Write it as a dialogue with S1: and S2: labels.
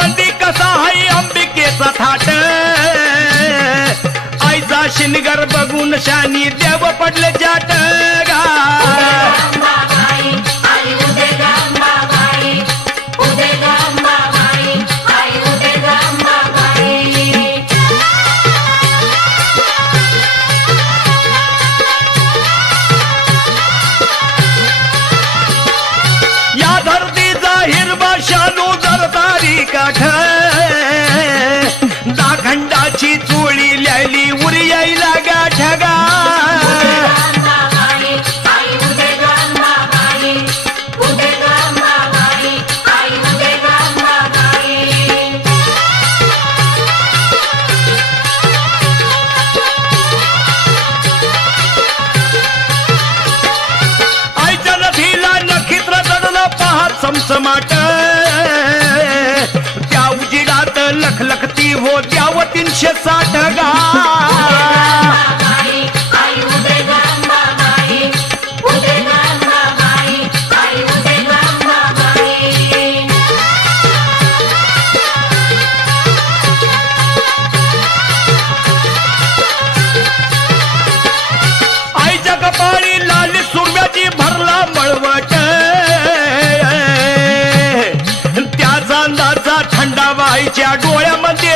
S1: मंदी कसा आहे अंबिकेचा थाट? आईचा शिनगर बघून शानी देव पडले जाट या धरतीचा हिरवा शानू समाट त्या उजिडात लखलखती हो त्याव तीनशे साठ गा खंडावाईच्या डोळ्यामध्ये